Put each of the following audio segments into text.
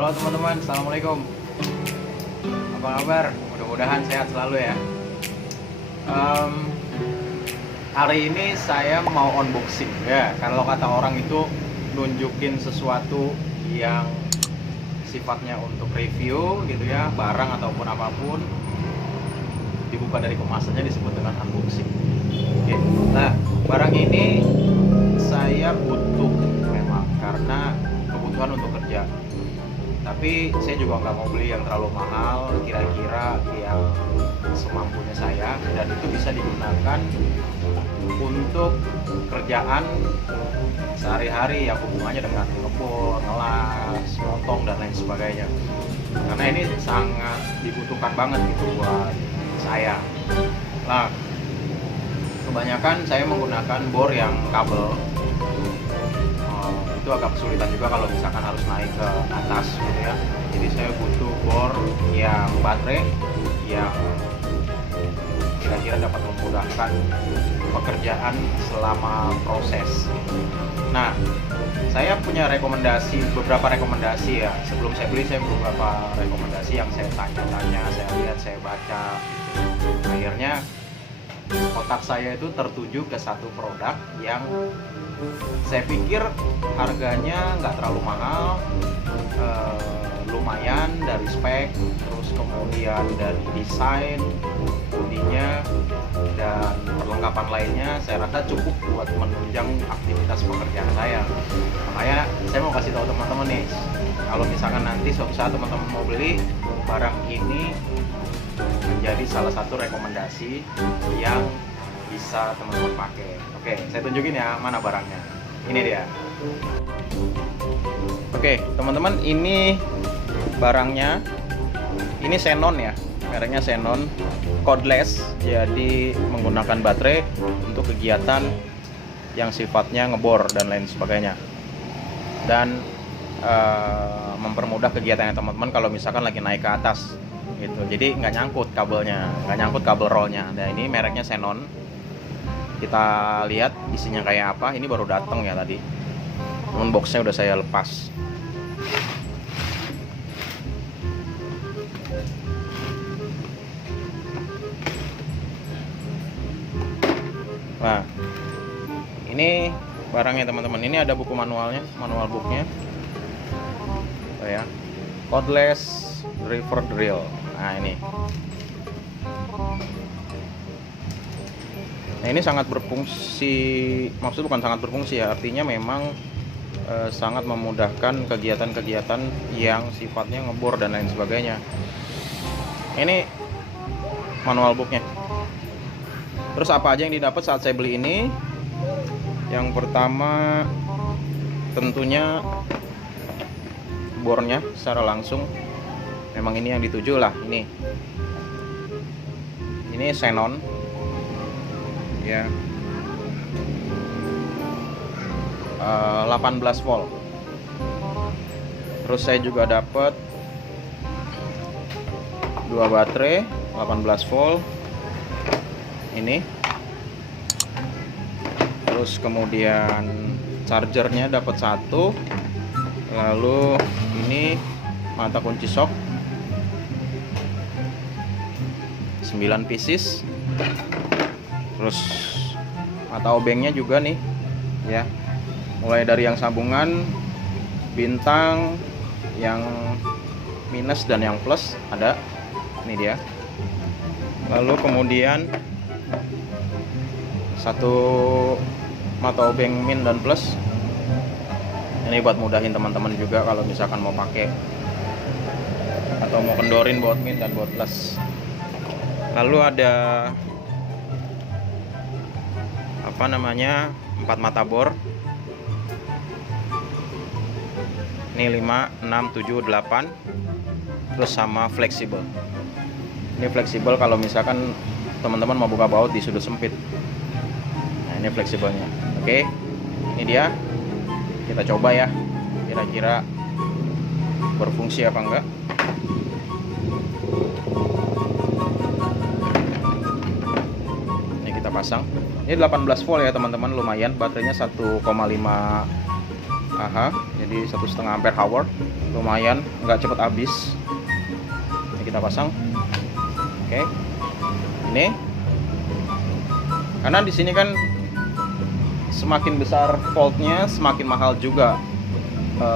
Halo teman-teman, assalamualaikum. Apa kabar? Mudah-mudahan sehat selalu ya. Em, Hari ini saya mau unboxing ya. Kalau kata orang itu nunjukin sesuatu yang sifatnya untuk review gitu ya, barang ataupun apapun, dibuka dari kemasannya disebut dengan unboxing. Oke. Nah, barang ini saya butuh memang karena kebutuhan untuk kerja. Tapi saya juga nggak mau beli yang terlalu mahal, kira-kira yang semampunya saya, dan itu bisa digunakan untuk kerjaan sehari-hari yang hubungannya dengan ngebor, ngelas, motong dan lain sebagainya. Karena ini sangat dibutuhkan banget gitu buat saya. Nah, kebanyakan saya menggunakan bor yang kabel. Itu agak kesulitan juga kalau misalkan harus naik ke atas gitu ya. Jadi saya butuh bor yang baterai yang kira-kira dapat memudahkan pekerjaan selama proses. Nah, saya punya beberapa rekomendasi ya. Sebelum saya beli, saya beberapa rekomendasi yang saya tanya-tanya, saya lihat, saya baca. Akhirnya otak saya itu tertuju ke satu produk yang saya pikir harganya nggak terlalu mahal, lumayan dari spek, terus kemudian dari desain, bodinya, dan perlengkapan lainnya saya rasa cukup buat menunjang aktivitas pekerjaan saya. Makanya saya mau kasih tahu teman-teman nih, kalau misalkan nanti suatu saat teman-teman mau beli barang ini, menjadi salah satu rekomendasi yang bisa teman-teman pakai. Oke, saya tunjukin ya mana barangnya. Ini dia. Oke, teman-teman, ini barangnya. Ini Xenon ya, mereknya Xenon, cordless, jadi menggunakan baterai untuk kegiatan yang sifatnya ngebor dan lain sebagainya. Dan mempermudah kegiatannya teman-teman kalau misalkan lagi naik ke atas gitu. Jadi nggak nyangkut kabelnya, nggak nyangkut kabel rollnya. Nah, ini mereknya Xenon. Kita lihat isinya kayak apa. Ini baru datang ya tadi. Namun boxnya udah saya lepas. Nah, ini barangnya teman-teman. Ini ada buku manualnya, manual booknya. Oh ya, cordless river drill. Nah, ini. Nah, ini sangat berfungsi, maksud bukan sangat berfungsi ya, artinya memang sangat memudahkan kegiatan-kegiatan yang sifatnya ngebor dan lain sebagainya. Ini manual booknya. Terus apa aja yang didapat saat saya beli ini? Yang pertama tentunya bornya secara langsung. Memang ini yang dituju lah, ini Xenon ya, 18 volt. Terus saya juga dapat dua baterai 18 volt ini. Terus kemudian chargernya dapat satu. Lalu ini mata kunci shock 9 pieces. Terus mata obengnya juga nih ya, mulai dari yang sambungan, bintang, yang minus dan yang plus ada. Ini dia. Lalu kemudian satu mata obeng min dan plus. Ini buat mudahin teman-teman juga kalau misalkan mau pakai atau mau kendorin buat min dan buat plus. Lalu ada 4 mata bor. Ini 5, 6, 7, 8. Terus sama fleksibel. Ini fleksibel kalau misalkan teman-teman mau buka baut di sudut sempit. Nah, ini fleksibelnya. Oke, ini dia. Kita coba ya, kira-kira berfungsi apa enggak. Ini kita pasang. Ini 18 volt ya teman-teman, lumayan. Baterainya 1,5 Ah, jadi 1,5 ampere hour. lumayan, nggak cepet habis. Ini kita pasang. Oke, ini karena di sini kan semakin besar voltnya semakin mahal juga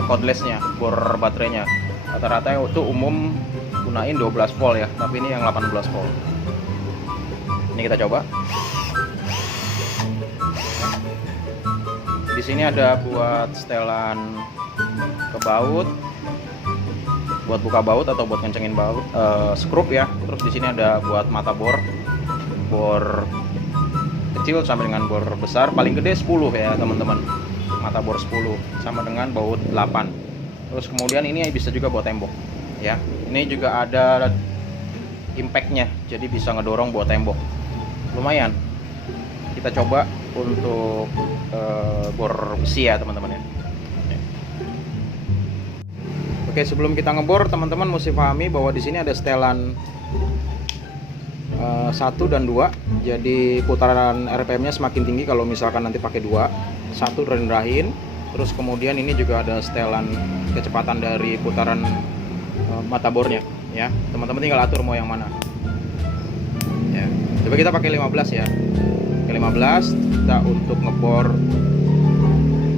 cordless-nya, bor baterainya. Rata-rata itu umum gunain 12 volt ya, tapi ini yang 18 volt. Ini kita coba. Di sini ada buat setelan ke baut, buat buka baut atau buat kencengin baut, skrup ya. Terus di sini ada buat mata bor, bor kecil sampai dengan bor besar. Paling gede 10 ya teman-teman, mata bor 10 sama dengan baut 8. Terus kemudian ini bisa juga buat tembok ya. Ini juga ada impactnya, jadi bisa ngedorong buat tembok. Lumayan. Kita coba untuk bor besi ya teman-teman ya. Oke, sebelum kita ngebor, teman-teman mesti pahami bahwa di sini ada setelan 1 dan 2. Jadi putaran RPM-nya semakin tinggi kalau misalkan nanti pakai 2. 1 rendahin. Terus kemudian ini juga ada setelan kecepatan dari putaran mata bornya ya. Teman-teman tinggal atur mau yang mana. Ya. Coba kita pakai 15 ya. Pakai 15 kita untuk ngebor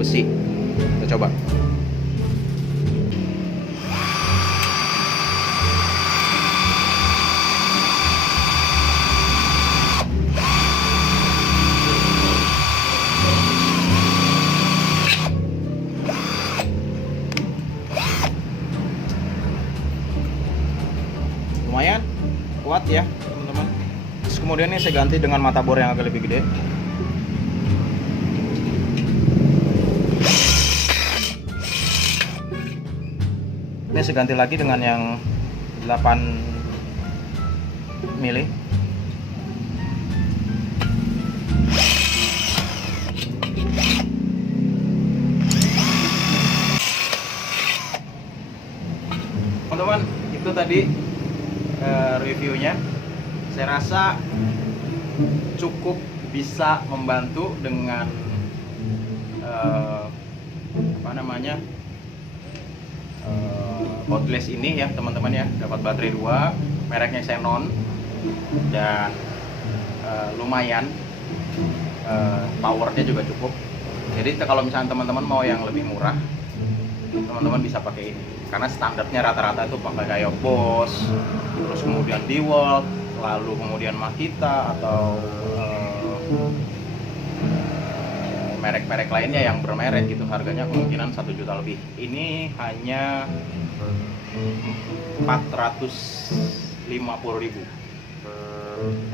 besi. Kita coba. Lumayan kuat ya teman-teman. Terus kemudian ini saya ganti dengan mata bor yang agak lebih gede. Ini saya ganti lagi dengan yang 8 mili. Teman-teman, itu tadi reviewnya. Saya rasa cukup bisa membantu dengan cordless ini ya teman-teman ya. Dapat baterai 2, mereknya Xenon, dan lumayan powernya juga cukup. Jadi kalau misalnya teman-teman mau yang lebih murah, teman-teman bisa pakai ini karena standarnya rata-rata itu pakai kayak Bosch, terus kemudian DeWalt, lalu kemudian Makita atau merek-merek lainnya yang bermerek gitu, harganya kemungkinan 1 juta lebih. Ini hanya 450.000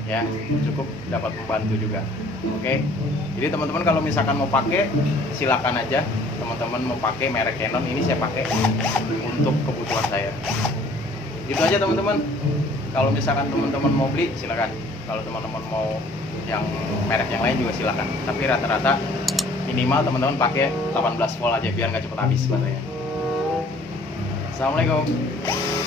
ya, cukup dapat membantu juga. Oke, jadi teman-teman kalau misalkan mau pakai silakan aja. Teman-teman mau pakai merek Canon, ini saya pakai untuk kebutuhan saya. Gitu aja teman-teman. Kalau misalkan teman-teman mau beli silakan. Kalau teman-teman mau yang merek yang lain juga silakan. Tapi rata-rata minimal teman-teman pakai 18 volt aja biar nggak cepat habis baterainya. Assalamualaikum.